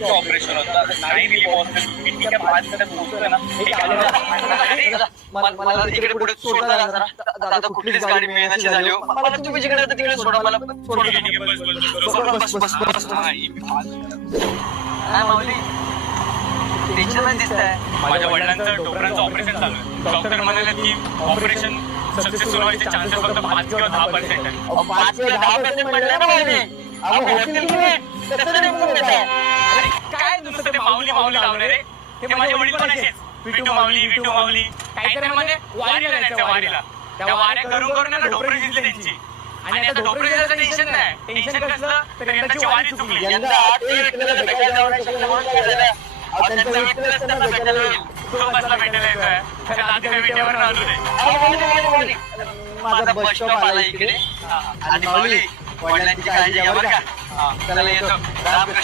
नाईटचं operation होतं, नाही दिली पॉझिटिव्ह. ठीक आहे, 5 मिनिटात पोहोचतोय ना. मला इकडे पुढे सोडा जरा. दादा कुठलीच गाडी मिळण्याची झाली हो. मला तुम्ही जिकडे होता तिकडे सोडा मला. ठीक आहे, बस. हा, ही 5 मिनिटं. काय माऊली टेन्शन मध्ये दिसतंय. माझ्या वडिलांचं डोक्याचं ऑपरेशन चालू आहे. डॉक्टर म्हणाले की ऑपरेशन सक्सेसफुल व्हायचे चान्सेस फक्त 5 किंवा 10% आहे. 5 किंवा 10% म्हणलं ना माऊली. अरे काय नुसतं ते माऊली लावलं रे. ते माझे वडील पण असेच विटू माऊली काहीतरी म्हणजे वारीला जायचं. वारीला त्या वाऱ्या करून ना ढोपरे जिंकले त्यांची. आणि आता ढोपरे जिंकायचं टेन्शन नाही. टेन्शन कसलं तर यंदाची वारी चुकली. यंदा 8 विठ्ठलाला भेटायला जावं शकलं म्हणून काय झालं? त्यांचा विठ्ठलच त्यांना भेटायला येईल. तो कसला भेटायला येतोय. त्याला आधी काय भेटीवर आलो नाही. माझा बस स्टॉप आला इकडे. आणि माऊली वडिलांची काळजी घ्या बरं का. चला येतो. रामकृष्ण.